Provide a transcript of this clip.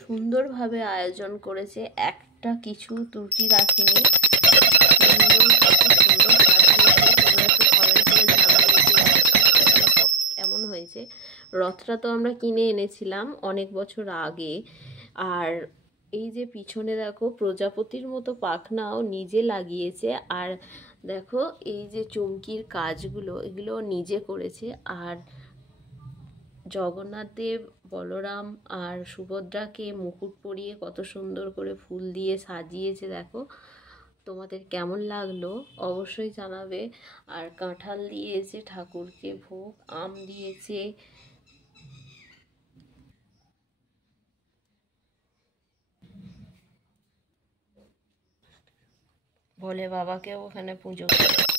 সুন্দরভাবে আয়োজন করেছে, একটা কিছু ত্রুটি রাখেনি। সুন্দর, কত সুন্দর সাজিয়েছে। তোমরা একটু কমেন্ট করে জানাবে যে কেমন হয়েছে। রথটা তো আমরা কিনে এনেছিলাম অনেক বছর আগে। আর এই যে পিছনে দেখো প্রজাপতির মতো পাখনাও নিজে লাগিয়েছে। আর দেখো এই যে চুমকির কাজগুলো, এগুলো নিজে করেছে। আর জগন্নাথ দেব, বলরাম আর সুভদ্রাকে মুকুট পরিয়ে কত সুন্দর করে ফুল দিয়ে সাজিয়েছে দেখো। তোমাদের কেমন লাগলো অবশ্যই জানাবে। আর কাঁঠাল দিয়েছে ঠাকুরকে ভোগ, আম দিয়েছে, ভোলে বাবাকেও ওখানে পুজো করে।